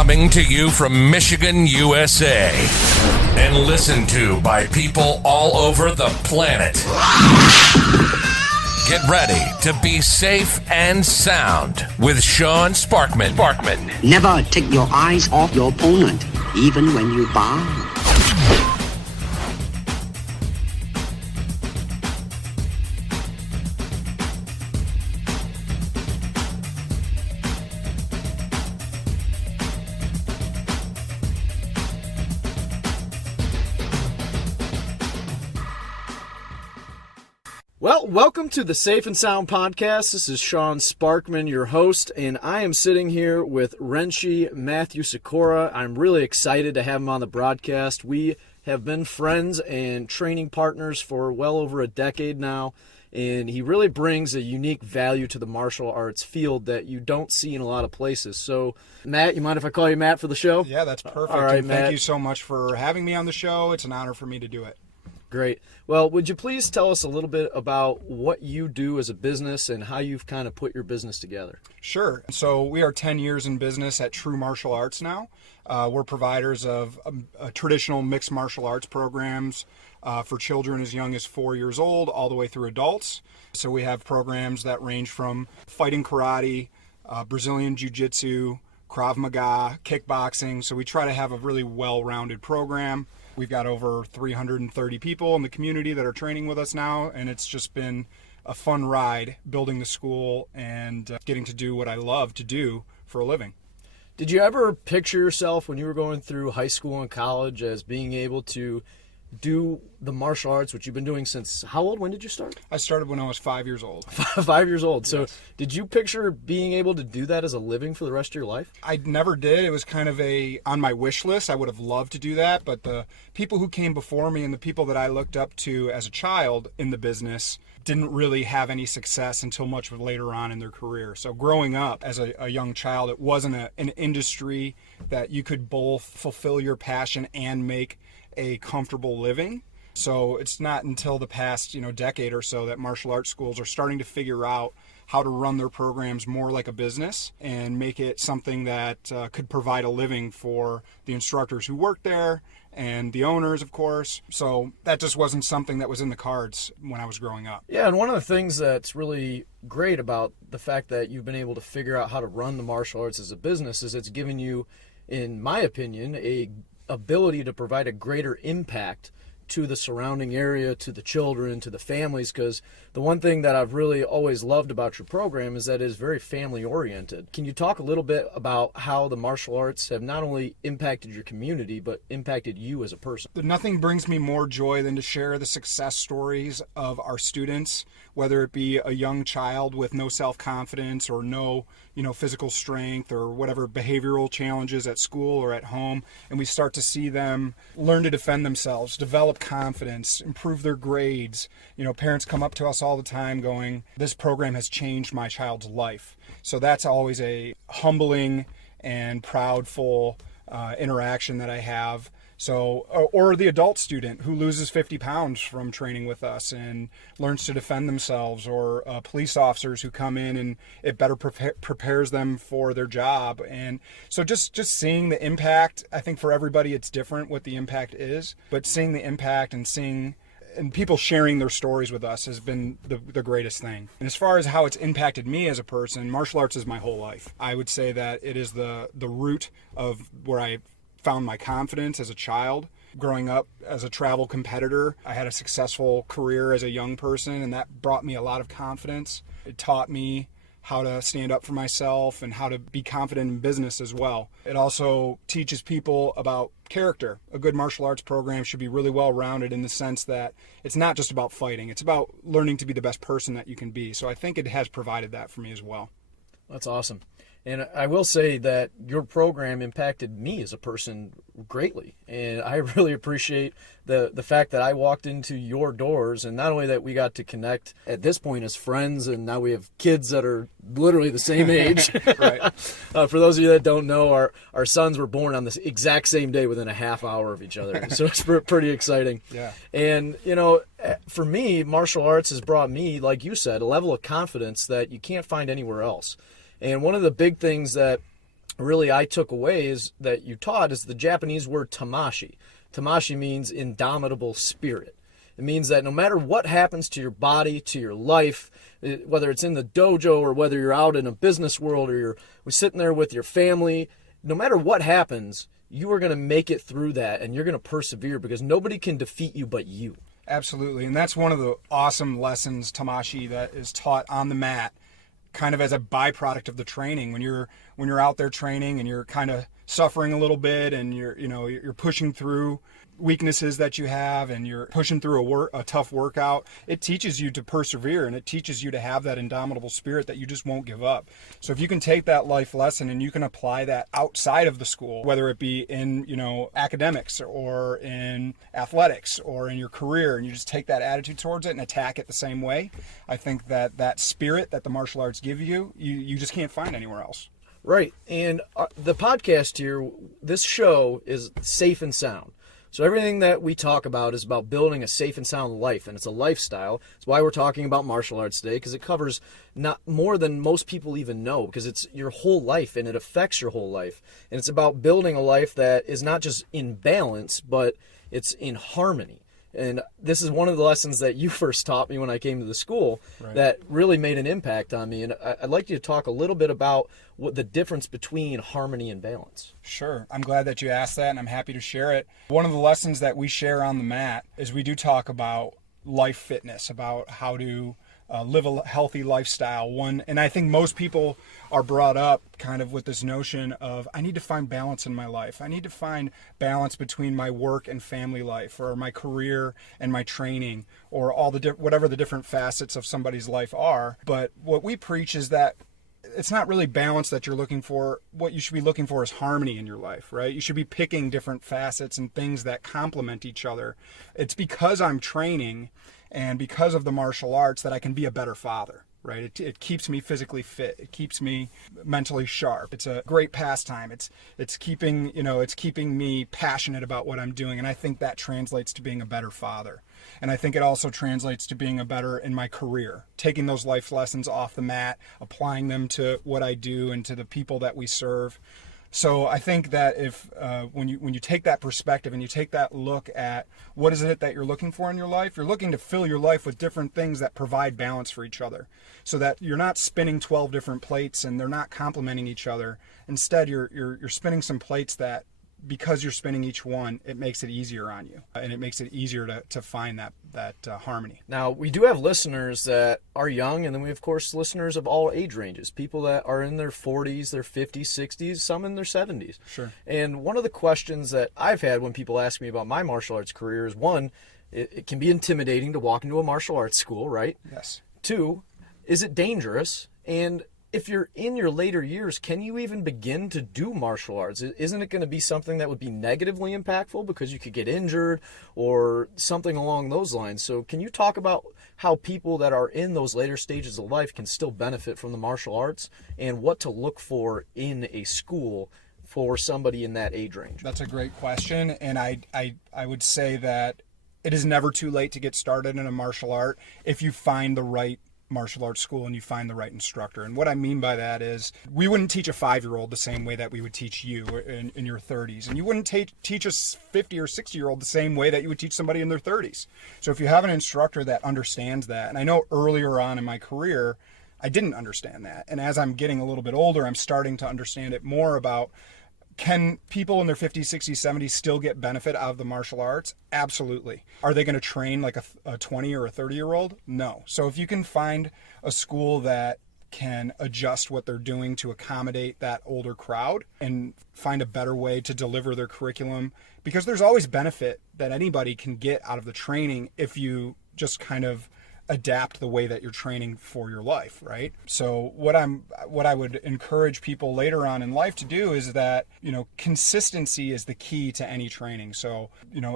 Coming to you from Michigan, USA, and listened to by people all over the planet. Get ready to be safe and sound with Sean Sparkman. Never take your eyes off your opponent, even when you bow. Well, welcome to the Safe and Sound Podcast. This is Sean Sparkman, your host, and I am sitting here with Renshi Matthew Sikora. I'm really excited to have him on the broadcast. We have been friends and training partners for well over a decade now, and he really brings a unique value to the martial arts field that you don't see in a lot of places. So, Matt, you mind if I call you Matt for the show? Yeah, that's perfect. All right, and thank you so much for having me on the show. It's an honor for me to do it. Great. Well, would you please tell us a little bit about what you do as a business and how you've kind of put your business together? Sure. So we are 10 years in business at True Martial Arts now. We're providers of traditional mixed martial arts programs for children as young as 4 years old all the way through adults. So we have programs that range from fighting karate, Brazilian jiu-jitsu, Krav Maga, kickboxing. So we try to have a really well-rounded program. We've got over 330 people in the community that are training with us now, and it's just been a fun ride building the school and getting to do what I love to do for a living. Did you ever picture yourself when you were going through high school and college as being able to do the martial arts, which you've been doing since how old? When did you start? I started when I was 5 years old. 5 years old. So Yes. did you picture being able to do that as a living for the rest of your life? I never did. It was kind of on my wish list. I would have loved to do that, but the people who came before me and the people that I looked up to as a child in the business didn't really have any success until much later on in their career. So growing up as a young child, it wasn't an industry that you could both fulfill your passion and make a comfortable living. So it's not until the past, decade or so that martial arts schools are starting to figure out how to run their programs more like a business and make it something that could provide a living for the instructors who work there and the owners, of course. So that just wasn't something that was in the cards when I was growing up. Yeah, and one of the things that's really great about the fact that you've been able to figure out how to run the martial arts as a business is it's given you, in my opinion, a ability to provide a greater impact to the surrounding area, to the children, to the families, because the one thing that I've really always loved about your program is that it is very family oriented. Can you talk a little bit about how the martial arts have not only impacted your community, but impacted you as a person? Nothing brings me more joy than to share the success stories of our students, whether it be a young child with no self-confidence or no, physical strength or whatever behavioral challenges at school or at home, and we start to see them learn to defend themselves, develop confidence, improve their grades. Parents come up to us all the time going, this program has changed my child's life. So that's always a humbling and proudful interaction that I have. So, or the adult student who loses 50 pounds from training with us and learns to defend themselves, or police officers who come in and it better prepares them for their job. And so just seeing the impact, I think for everybody it's different what the impact is, but seeing the impact and people sharing their stories with us has been the greatest thing. And as far as how it's impacted me as a person, martial arts is my whole life. I would say that it is the root of where I found my confidence as a child. Growing up as a travel competitor, I had a successful career as a young person, and that brought me a lot of confidence. It taught me how to stand up for myself and how to be confident in business as well. It also teaches people about character. A good martial arts program should be really well-rounded in the sense that it's not just about fighting. It's about learning to be the best person that you can be. So I think it has provided that for me as well. That's awesome. And I will say that your program impacted me as a person greatly. And I really appreciate the fact that I walked into your doors, and not only that we got to connect at this point as friends, and now we have kids that are literally the same age. Right. For those of you that don't know, our sons were born on the exact same day within a half hour of each other. So it's pretty exciting. Yeah. And, for me, martial arts has brought me, like you said, a level of confidence that you can't find anywhere else. And one of the big things that really I took away is that you taught is the Japanese word tamashi. Tamashi means indomitable spirit. It means that no matter what happens to your body, to your life, whether it's in the dojo or whether you're out in a business world or you're sitting there with your family, no matter what happens, you are going to make it through that and you're going to persevere because nobody can defeat you but you. Absolutely. And that's one of the awesome lessons, Tamashi, that is taught on the mat, kind of as a byproduct of the training. When you're out there training and you're kind of suffering a little bit and you're pushing through weaknesses that you have and you're pushing through a tough workout, it teaches you to persevere and it teaches you to have that indomitable spirit that you just won't give up. So if you can take that life lesson and you can apply that outside of the school, whether it be in academics or in athletics or in your career, and you just take that attitude towards it and attack it the same way, I think that spirit that the martial arts give you, you just can't find anywhere else. Right. And the podcast here, this show is safe and sound. So everything that we talk about is about building a safe and sound life, and it's a lifestyle. It's why we're talking about martial arts today, because it covers not more than most people even know, because it's your whole life and it affects your whole life. And it's about building a life that is not just in balance, but it's in harmony. And this is one of the lessons that you first taught me when I came to the school, right, that really made an impact on me. And I'd like you to talk a little bit about what the difference between harmony and balance. Sure. I'm glad that you asked that, and I'm happy to share it. One of the lessons that we share on the mat is we do talk about life fitness, about how to live a healthy lifestyle. And I think most people are brought up kind of with this notion of, I need to find balance in my life. I need to find balance between my work and family life, or my career and my training, or all the whatever the different facets of somebody's life are. But what we preach is that it's not really balance that you're looking for. What you should be looking for is harmony in your life, right? You should be picking different facets and things that complement each other. It's because I'm training and because of the martial arts that I can be a better father, right? It keeps me physically fit. It keeps me mentally sharp. It's a great pastime. It's keeping me passionate about what I'm doing. And I think that translates to being a better father. And I think it also translates to being a better in my career, taking those life lessons off the mat, applying them to what I do and to the people that we serve. So I think that if when you take that perspective and you take that look at what is it that you're looking for in your life, you're looking to fill your life with different things that provide balance for each other, so that you're not spinning 12 different plates and they're not complementing each other. Instead, you're spinning some plates that, because you're spinning each one, it makes it easier on you, and it makes it easier to find that harmony. Now, we do have listeners that are young, and then we have, of course, listeners of all age ranges, people that are in their 40s, their 50s, 60s, some in their 70s. Sure. And one of the questions that I've had when people ask me about my martial arts career is, one, it can be intimidating to walk into a martial arts school, right? Yes. Two, is it dangerous? And if you're in your later years, can you even begin to do martial arts? Isn't it going to be something that would be negatively impactful because you could get injured or something along those lines? So can you talk about how people that are in those later stages of life can still benefit from the martial arts and what to look for in a school for somebody in that age range? That's a great question. And I would say that it is never too late to get started in a martial art if you find the right martial arts school and you find the right instructor. And what I mean by that is, we wouldn't teach a 5-year-old the same way that we would teach you in your 30s, and you wouldn't teach a 50 or 60-year-old the same way that you would teach somebody in their 30s. So if you have an instructor that understands that, and I know earlier on in my career I didn't understand that, and as I'm getting a little bit older, I'm starting to understand it more about, can people in their 50s, 60s, 70s still get benefit out of the martial arts? Absolutely. Are they going to train like a 20 or a 30-year-old? No. So if you can find a school that can adjust what they're doing to accommodate that older crowd and find a better way to deliver their curriculum, because there's always benefit that anybody can get out of the training if you just kind of adapt the way that you're training for your life, right? So what I would encourage people later on in life to do is that, consistency is the key to any training. So,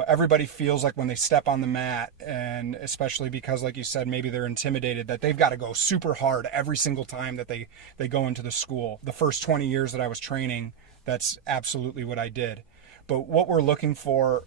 everybody feels like when they step on the mat, and especially because, like you said, maybe they're intimidated, that they've got to go super hard every single time that they go into the school. The first 20 years that I was training, that's absolutely what I did. But what we're looking for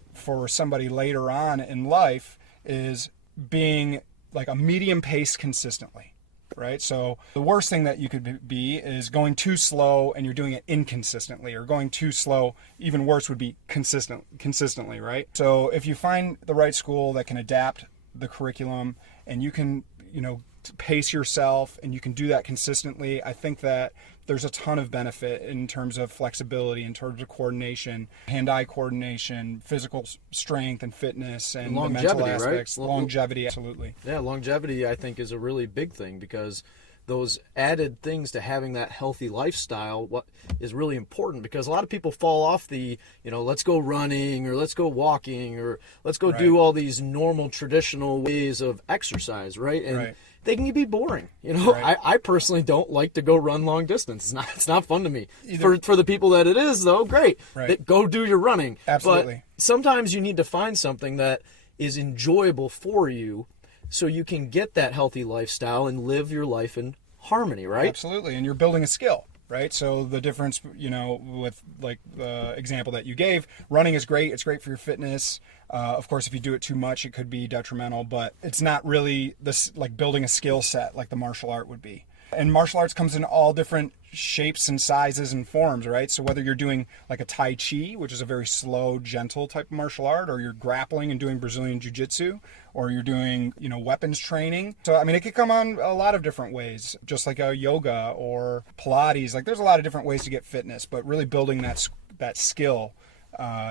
somebody later on in life is being like a medium pace consistently. right? So the worst thing that you could be is going too slow and you're doing it inconsistently, or going too slow, even worse would be consistently, right? So if you find the right school that can adapt the curriculum and you can, pace yourself and you can do that consistently, I think that there's a ton of benefit in terms of flexibility, in terms of coordination, hand-eye coordination, physical strength and fitness, and the mental aspects. Right? Longevity, absolutely. Yeah, longevity I think is a really big thing, because those added things to having that healthy lifestyle what is really important, because a lot of people fall off the, let's go running, or let's go walking, or let's go do all these normal traditional ways of exercise, right? And they can be boring. I personally don't like to go run long distance. It's not fun to me. For the people that it is, though, great. Go do your running. Absolutely. But sometimes you need to find something that is enjoyable for you, so you can get that healthy lifestyle and live your life in harmony, right? Absolutely. And you're building a skill, right? So the difference, with like the example that you gave, running is great. It's great for your fitness. Of course, if you do it too much, it could be detrimental, but it's not really this like building a skill set like the martial art would be. And martial arts comes in all different shapes and sizes and forms, right? So whether you're doing like a Tai Chi, which is a very slow, gentle type of martial art, or you're grappling and doing Brazilian Jiu-Jitsu, or you're doing, weapons training. So, I mean, it could come on a lot of different ways, just like a yoga or Pilates. Like there's a lot of different ways to get fitness, but really building that skill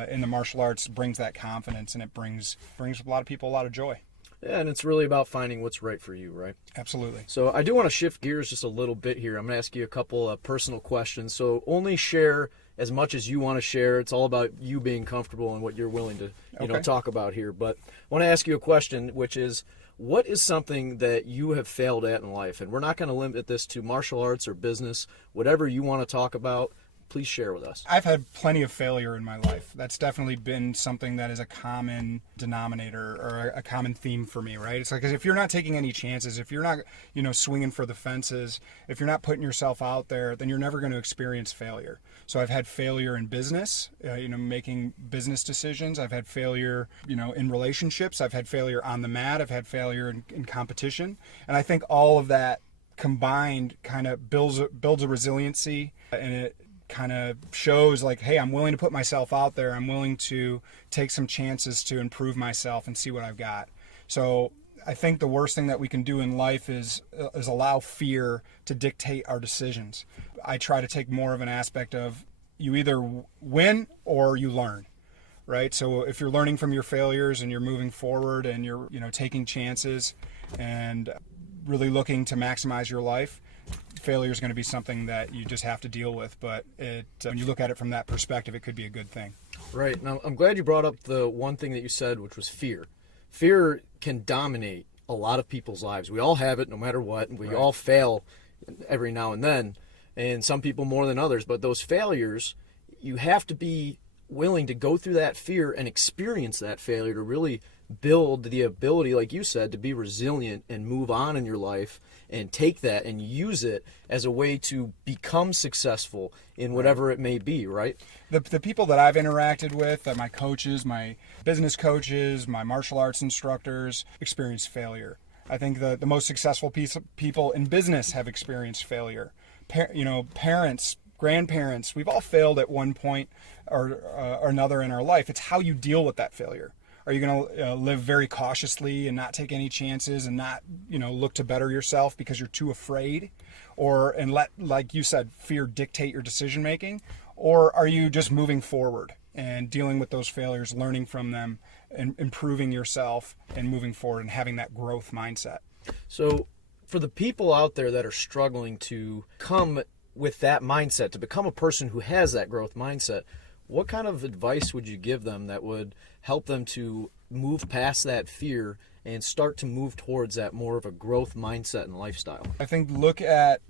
in the martial arts brings that confidence, and it brings a lot of people a lot of joy. Yeah, and it's really about finding what's right for you, right? Absolutely. So I do want to shift gears just a little bit here. I'm going to ask you a couple of personal questions. So only share as much as you want to share. It's all about you being comfortable and what you're willing to talk about here. But I want to ask you a question, which is, what is something that you have failed at in life? And we're not going to limit this to martial arts or business. Whatever you want to talk about, please share with us. I've had plenty of failure in my life. That's definitely been something that is a common denominator, or a common theme for me, right? It's like, if you're not taking any chances, if you're not, swinging for the fences, if you're not putting yourself out there, then you're never going to experience failure. So I've had failure in business, making business decisions. I've had failure, in relationships. I've had failure on the mat. I've had failure in competition. And I think all of that combined kind of builds a resiliency, and it kind of shows like, hey, I'm willing to put myself out there. I'm willing to take some chances to improve myself and see what I've got. So I think the worst thing that we can do in life is allow fear to dictate our decisions. I try to take more of an aspect of, you either win or you learn, right? So if you're learning from your failures and you're moving forward and you're, taking chances and really looking to maximize your life, failure is going to be something that you just have to deal with. But when you look at it from that perspective, it could be a good thing. Right. Now, I'm glad you brought up the one thing that you said, which was fear. Fear can dominate a lot of people's lives. We all have it no matter what. We all fail every now and then, and some people more than others. But those failures, you have to be willing to go through that fear and experience that failure to really build the ability, like you said, to be resilient and move on in your life and take that and use it as a way to become successful in whatever it may be, right? The people that I've interacted with, my coaches, my business coaches, my martial arts instructors, experience failure. I think the most successful people in business have experienced failure. Parents, grandparents, we've all failed at one point or another in our life. It's how you deal with that failure. Are you going to live very cautiously and not take any chances and not, look to better yourself because you're too afraid, and let, like you said, fear dictate your decision making? Or are you just moving forward and dealing with those failures, learning from them, and improving yourself and moving forward and having that growth mindset? So for the people out there that are struggling to come with that mindset, to become a person who has that growth mindset, what kind of advice would you give them that would help them to move past that fear and start to move towards that more of a growth mindset and lifestyle? I think look at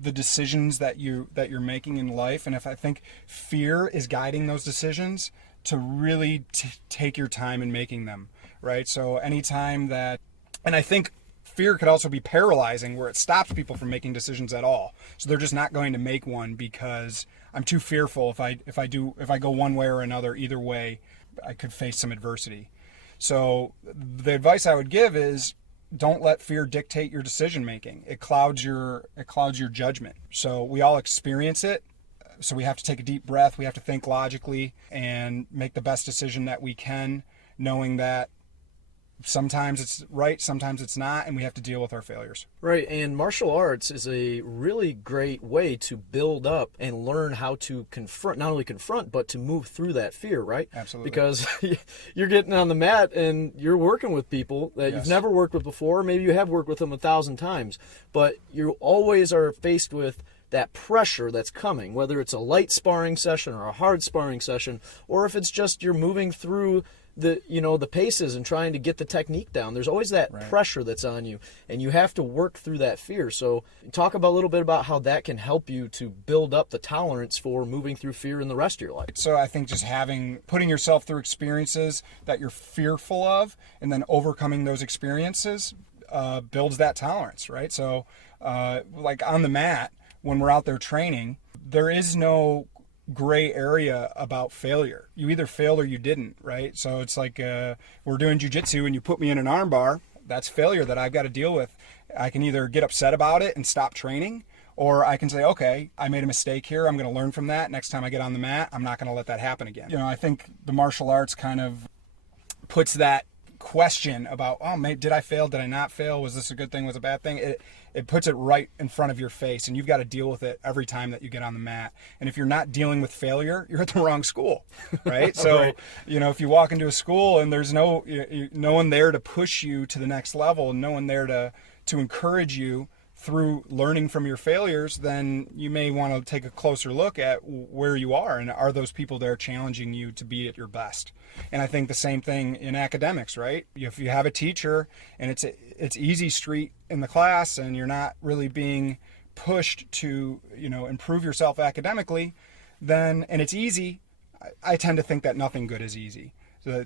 the decisions that you're making in life, and if I think fear is guiding those decisions, to really take your time in making them, right? So anytime that, and I think fear could also be paralyzing, where it stops people from making decisions at all. So they're just not going to make one because I'm too fearful. If I go one way or another, either way, I could face some adversity. So the advice I would give is don't let fear dictate your decision making. It clouds your judgment. So we all experience it. So we have to take a deep breath. We have to think logically and make the best decision that we can, knowing that sometimes it's right, sometimes it's not, and we have to deal with our failures. Right, and martial arts is a really great way to build up and learn how to not only confront, but to move through that fear, right? Absolutely. Because you're getting on the mat and you're working with people that you've never worked with before. Maybe you have worked with them 1,000 times, but you always are faced with that pressure that's coming, whether it's a light sparring session or a hard sparring session, or if it's just you're moving through the paces and trying to get the technique down. There's always that pressure that's on you, and you have to work through that fear. So talk about a little bit about how that can help you to build up the tolerance for moving through fear in the rest of your life. So I think just putting yourself through experiences that you're fearful of, and then overcoming those experiences builds that tolerance, right? So like on the mat, when we're out there training, there is no gray area about failure. You either failed or you didn't, right? So it's like we're doing jiu-jitsu and you put me in an arm bar, that's failure that I've got to deal with. I can either get upset about it and stop training, or I can say, okay, I made a mistake here. I'm going to learn from that. Next time I get on the mat, I'm not going to let that happen again. I think the martial arts kind of puts that question about, did I fail? Did I not fail? Was this a good thing? Was it a bad thing? It puts it right in front of your face, and you've got to deal with it every time that you get on the mat. And if you're not dealing with failure, you're at the wrong school, right? So, Right. If you walk into a school and there's no one there to push you to the next level, and no one there to encourage you through learning from your failures, then you may want to take a closer look at where you are, and are those people there challenging you to be at your best. And I think the same thing in academics, right? If you have a teacher and it's easy street in the class and you're not really being pushed to improve yourself academically, and it's easy, I tend to think that nothing good is easy.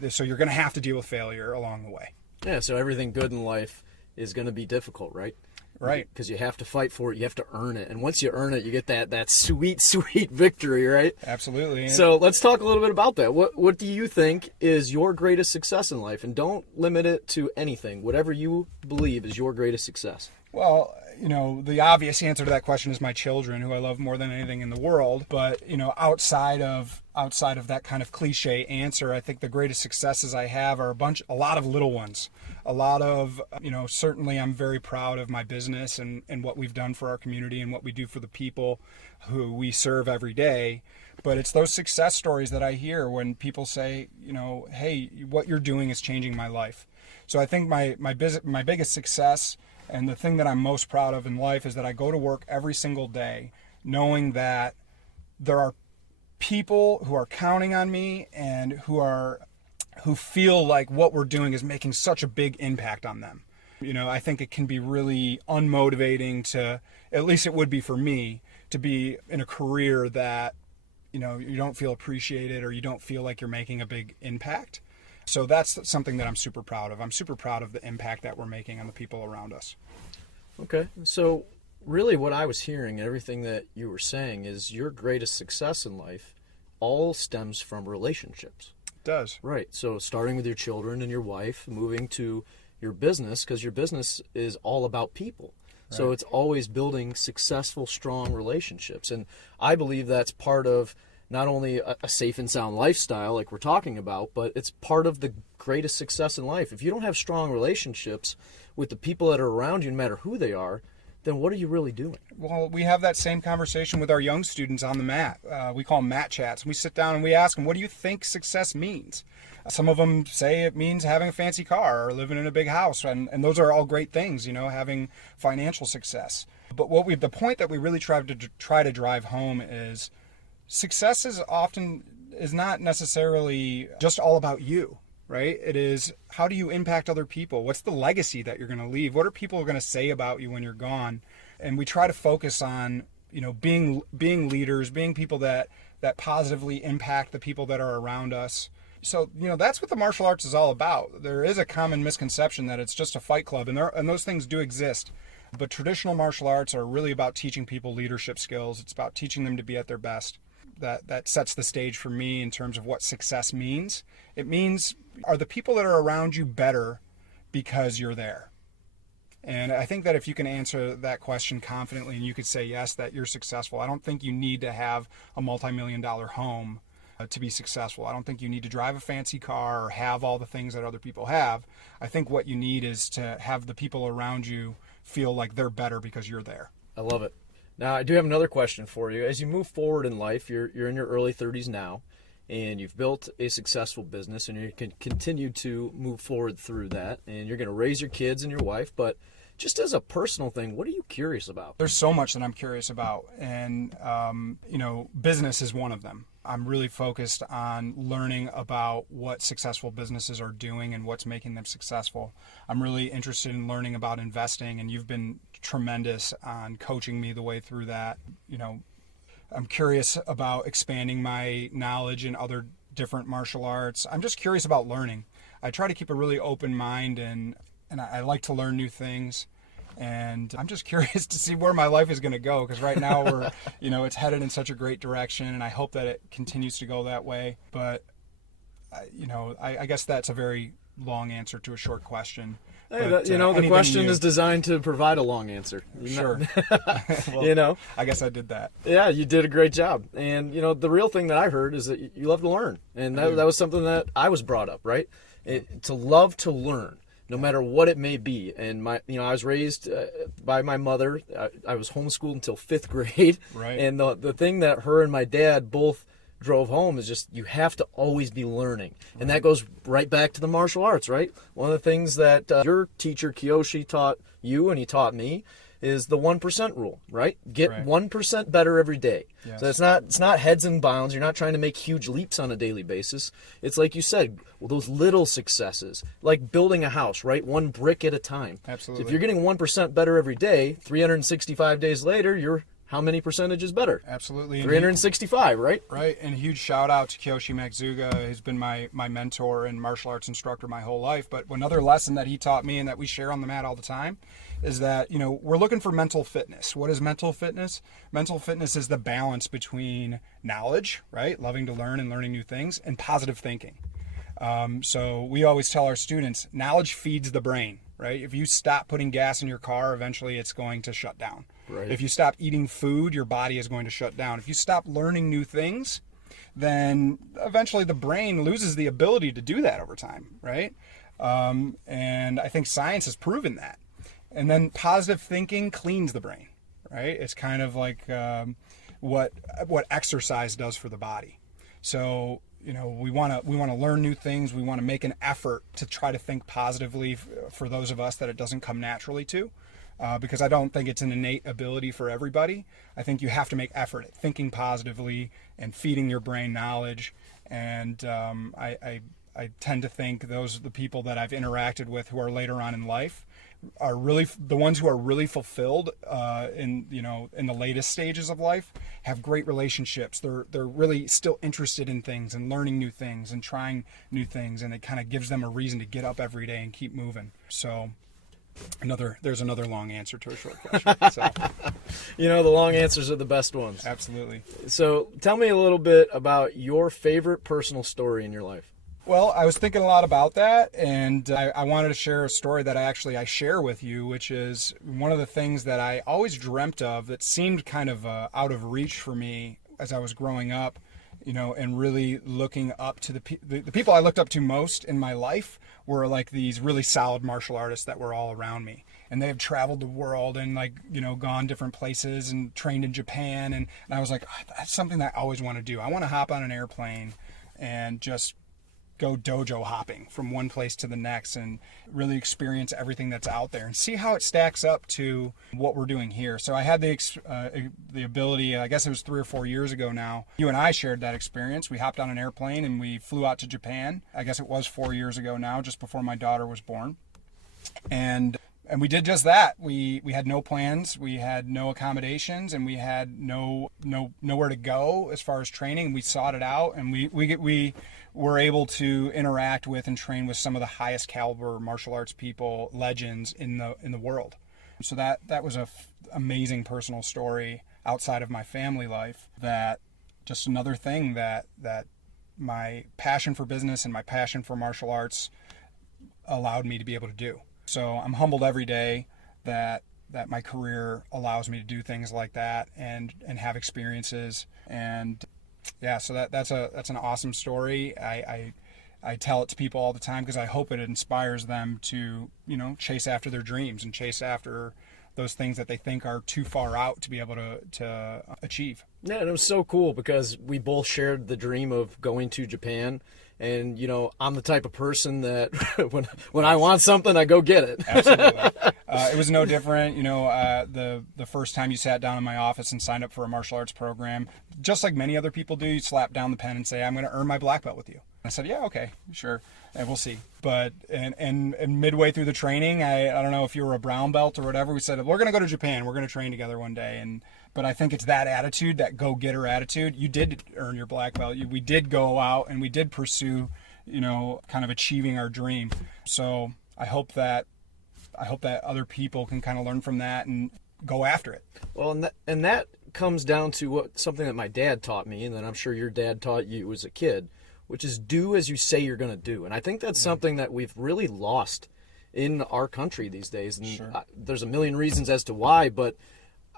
So you're going to have to deal with failure along the way. Yeah, so everything good in life is going to be difficult, right? Right. Because you have to fight for it. You have to earn it. And once you earn it, you get that sweet, sweet victory, right? Absolutely. So let's talk a little bit about that. What do you think is your greatest success in life? And don't limit it to anything. Whatever you believe is your greatest success. Well, the obvious answer to that question is my children, who I love more than anything in the world. But, outside of that kind of cliche answer, I think the greatest successes I have are a lot of little ones. A lot of, certainly I'm very proud of my business and what we've done for our community and what we do for the people who we serve every day. But it's those success stories that I hear when people say, hey, what you're doing is changing my life. So I think my biggest success and the thing that I'm most proud of in life is that I go to work every single day knowing that there are people who are counting on me and who feel like what we're doing is making such a big impact on them. I think it can be really unmotivating to, at least it would be for me, to be in a career that, you don't feel appreciated or you don't feel like you're making a big impact. So that's something that I'm super proud of. I'm super proud of the impact that we're making on the people around us. Okay. So really what I was hearing and everything that you were saying is your greatest success in life all stems from relationships. It does. Right. So starting with your children and your wife, moving to your business, because your business is all about people. Right. So it's always building successful, strong relationships. And I believe that's part of not only a safe and sound lifestyle like we're talking about, but it's part of the greatest success in life. If you don't have strong relationships with the people that are around you, no matter who they are, then what are you really doing? Well, we have that same conversation with our young students on the mat. We call them mat chats. And we sit down and we ask them, what do you think success means? Some of them say it means having a fancy car or living in a big house. And those are all great things, having financial success. But the point that we really try to drive home is success is not necessarily just all about you, right? It is, how do you impact other people? What's the legacy that you're going to leave? What are people going to say about you when you're gone? And we try to focus on, being leaders, being people that positively impact the people that are around us. So, that's what the martial arts is all about. There is a common misconception that it's just a fight club, and those things do exist. But traditional martial arts are really about teaching people leadership skills. It's about teaching them to be at their best. That sets the stage for me in terms of what success means. It means, are the people that are around you better because you're there? And I think that if you can answer that question confidently and you could say yes, that you're successful. I don't think you need to have a multi-million-dollar home to be successful. I don't think you need to drive a fancy car or have all the things that other people have. I think what you need is to have the people around you feel like they're better because you're there. I love it. Now, I do have another question for you. As you move forward in life, you're in your early 30s now, and you've built a successful business, and you can continue to move forward through that, and you're going to raise your kids and your wife, but just as a personal thing, what are you curious about? There's so much that I'm curious about, and business is one of them. I'm really focused on learning about what successful businesses are doing and what's making them successful. I'm really interested in learning about investing, and you've been tremendous on coaching me the way through that. I'm curious about expanding my knowledge in other different martial arts. I'm just curious about learning. I try to keep a really open mind, and I like to learn new things. And I'm just curious to see where my life is going to go, because right now we're, it's headed in such a great direction, and I hope that it continues to go that way. But, I guess that's a very long answer to a short question. Hey, the question is designed to provide a long answer. Sure. Well, I guess I did that. Yeah, you did a great job. And, the real thing that I heard is that you love to learn. And that was something that I was brought up, right? To love to learn, no matter what it may be. And I was raised by my mother. I was homeschooled until 5th grade. Right. And the thing that her and my dad both drove home is just you have to always be learning. And that goes right back to the martial arts, right? One of the things that your teacher Kiyoshi taught you and he taught me is the 1% rule, right? Get 1% better every day. Yes. So it's not heads and bounds. You're not trying to make huge leaps on a daily basis. It's like you said, those little successes, like building a house, right? One brick at a time. Absolutely. So if you're getting 1% better every day, 365 days later, you're how many percentages better? Absolutely. 365, right? Right. And a huge shout out to Kiyoshi Matsuga, who's been my mentor and martial arts instructor my whole life. But another lesson that he taught me and that we share on the mat all the time is that, we're looking for mental fitness. What is mental fitness? Mental fitness is the balance between knowledge, right? Loving to learn and learning new things, and positive thinking. So we always tell our students, knowledge feeds the brain, right? If you stop putting gas in your car, eventually it's going to shut down. Right. If you stop eating food, your body is going to shut down. If you stop learning new things, then eventually the brain loses the ability to do that over time, right? And I think science has proven that. And then positive thinking cleans the brain, right? It's kind of like what exercise does for the body. So, we want to learn new things. We want to make an effort to try to think positively for those of us that it doesn't come naturally to. Because I don't think it's an innate ability for everybody. I think you have to make effort at thinking positively and feeding your brain knowledge. And I tend to think the people that I've interacted with who are later on in life are really the ones who are really fulfilled in the latest stages of life, have great relationships. They're really still interested in things and learning new things and trying new things, and it kind of gives them a reason to get up every day and keep moving. So there's another long answer to a short question. So. The long answers are the best ones. Absolutely. So tell me a little bit about your favorite personal story in your life. Well, I was thinking a lot about that, and I wanted to share a story that I share with you, which is one of the things that I always dreamt of that seemed kind of out of reach for me as I was growing up, and really looking up to the people I looked up to most in my life were like these really solid martial artists that were all around me. And they have traveled the world and gone different places and trained in Japan. And I was like, oh, that's something that I always want to do. I want to hop on an airplane and just go dojo hopping from one place to the next and really experience everything that's out there and see how it stacks up to what we're doing here. So I had the ability, I guess it was 3 or 4 years ago now, you and I shared that experience. We hopped on an airplane and we flew out to Japan. I guess it was 4 years ago now, just before my daughter was born. And we did just that. We had no plans, we had no accommodations, and we had nowhere to go as far as training. We sought it out, and we were able to interact with and train with some of the highest caliber martial arts people, legends in the world. So that was a amazing personal story outside of my family life. That just another thing that my passion for business and my passion for martial arts allowed me to be able to do. So I'm humbled every day that my career allows me to do things like that and have experiences. And yeah, so that's an awesome story. I tell it to people all the time because I hope it inspires them to, chase after their dreams and chase after those things that they think are too far out to be able to achieve. Yeah, and it was so cool because we both shared the dream of going to Japan. And, I'm the type of person that when I want something, I go get it. Absolutely. It was no different. The first time you sat down in my office and signed up for a martial arts program, just like many other people do, you slap down the pen and say, I'm going to earn my black belt with you. I said, yeah, okay, sure, and we'll see. But and midway through the training, I don't know if you were a brown belt or whatever, we said, we're going to go to Japan. We're going to train together one day. But I think it's that attitude, that go-getter attitude. You did earn your black belt. We did go out and we did pursue, kind of achieving our dream. So I hope that other people can kind of learn from that and go after it. Well, and that comes down to something that my dad taught me, and that I'm sure your dad taught you as a kid, which is do as you say you're going to do. And I think that's something that we've really lost in our country these days. And Sure. There's a million reasons as to why, but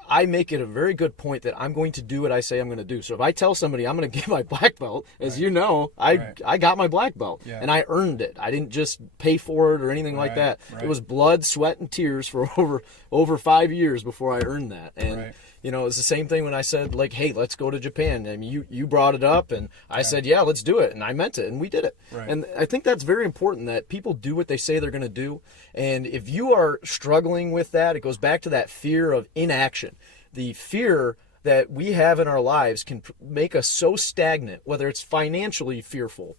I make it a very good point that I'm going to do what I say I'm going to do. So if I tell somebody I'm going to get my black belt, as you know, I got my black belt and I earned it. I didn't just pay for it or anything like that. It was blood, sweat, and tears for over 5 years before I earned that. And it's the same thing when I said, like, hey, let's go to Japan. I mean, you brought it up, and I said, yeah, let's do it. And I meant it, and we did it. Right. And I think that's very important, that people do what they say they're going to do. And if you are struggling with that, it goes back to that fear of inaction. The fear that we have in our lives can make us so stagnant, whether it's financially fearful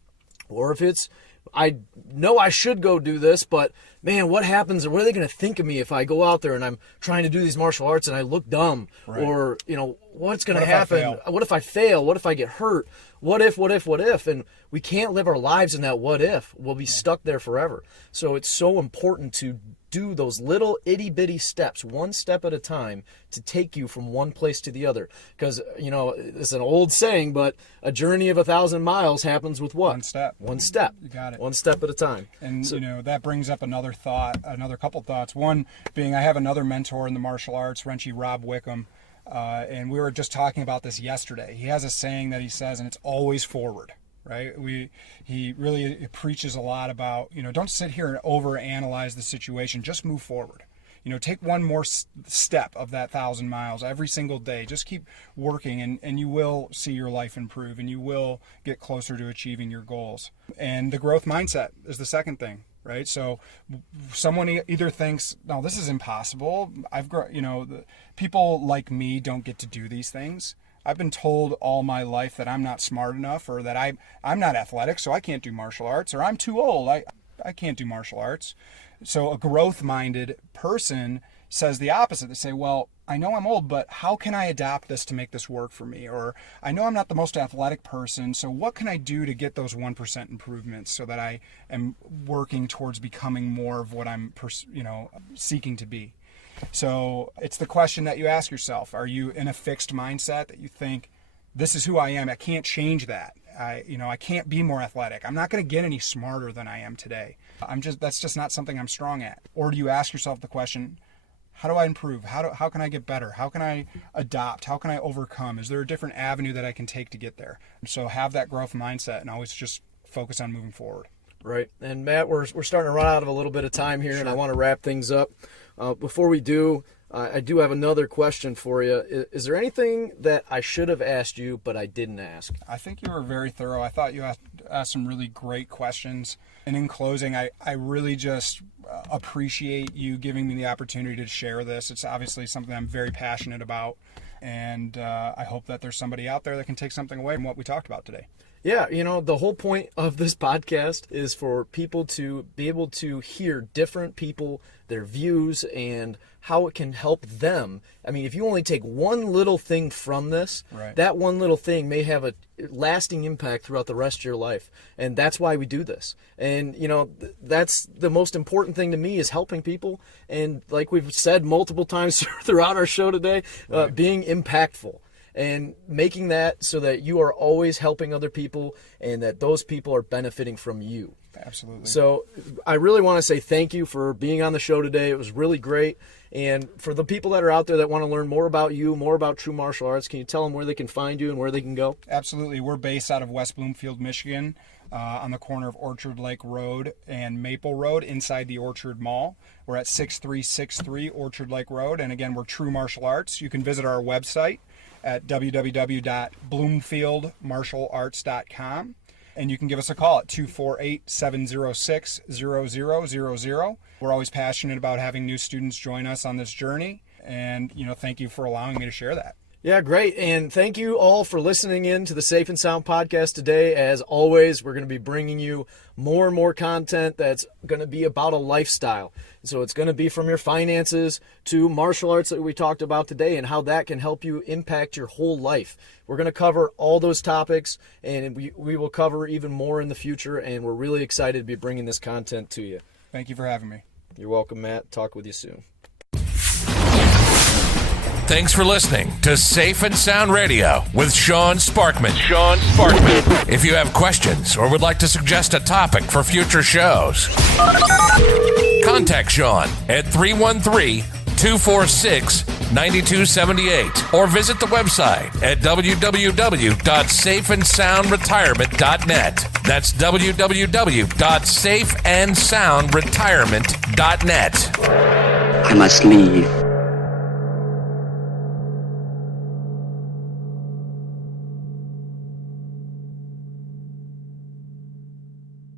or if it's, I know I should go do this, but man, what happens, or what are they going to think of me if I go out there and I'm trying to do these martial arts and I look dumb? Or, what's going to happen? What if I fail? What if I get hurt? What if? And we can't live our lives in that what if. We'll be stuck there forever. So it's so important to do those little itty bitty steps, one step at a time, to take you from one place to the other. Because, it's an old saying, but a journey of 1,000 miles happens with what? One step. One step. You got it. One step at a time. And, that brings up another couple thoughts. One being, I have another mentor in the martial arts, Renshi Rob Wickham. And we were just talking about this yesterday. He has a saying that he says, and it's always forward, right? He really preaches a lot about, don't sit here and overanalyze the situation. Just move forward. Take one more step of that 1,000 miles every single day. Just keep working, and you will see your life improve, and you will get closer to achieving your goals. And the growth mindset is the second thing. Right. So someone either thinks, no, this is impossible. People like me don't get to do these things. I've been told all my life that I'm not smart enough, or that I'm not athletic, so I can't do martial arts, or I'm too old. I can't do martial arts. So a growth-minded person says the opposite. They say, well, I know I'm old, but how can I adapt this to make this work for me? Or I know I'm not the most athletic person, so what can I do to get those 1% improvements so that I am working towards becoming more of what I'm seeking to be? So it's the question that you ask yourself. Are you in a fixed mindset that you think, this is who I am, I can't change that? I can't be more athletic. I'm not going to get any smarter than I am today. That's just not something I'm strong at. Or do you ask yourself the question, how do I improve? How can I get better? How can I adopt? How can I overcome? Is there a different avenue that I can take to get there? So have that growth mindset and always just focus on moving forward. Right. And Matt, we're starting to run out of a little bit of time here, and I want to wrap things up. Before we do, I do have another question for you. Is there anything that I should have asked you but I didn't ask? I think you were very thorough. I thought you asked some really great questions. And in closing, I really just appreciate you giving me the opportunity to share this. It's obviously something I'm very passionate about. And I hope that there's somebody out there that can take something away from what we talked about today. Yeah, the whole point of this podcast is for people to be able to hear different people, their views, and how it can help them. I mean, if you only take one little thing from this, that one little thing may have a lasting impact throughout the rest of your life. And that's why we do this. And, that's the most important thing to me, is helping people. And like we've said multiple times throughout our show today, being impactful. And making that so that you are always helping other people and that those people are benefiting from you. Absolutely. So I really want to say thank you for being on the show today. It was really great. And for the people that are out there that want to learn more about you, more about True Martial Arts, can you tell them where they can find you and where they can go? Absolutely. We're based out of West Bloomfield, Michigan, on the corner of Orchard Lake Road and Maple Road inside the Orchard Mall. We're at 6363 Orchard Lake Road. And again, we're True Martial Arts. You can visit our website at www.bloomfieldmartialarts.com. And you can give us a call at 248-706-0000. We're always passionate about having new students join us on this journey. And, thank you for allowing me to share that. Yeah, great. And thank you all for listening in to the Safe and Sound podcast today. As always, we're going to be bringing you more and more content that's going to be about a lifestyle. So it's going to be from your finances to martial arts that we talked about today and how that can help you impact your whole life. We're going to cover all those topics, and we will cover even more in the future, and we're really excited to be bringing this content to you. Thank you for having me. You're welcome, Matt. Talk with you soon. Thanks for listening to Safe and Sound Radio with Sean Sparkman. If you have questions or would like to suggest a topic for future shows, contact Sean at 313-246-9278 or visit the website at www.safeandsoundretirement.net. That's www.safeandsoundretirement.net. I must leave.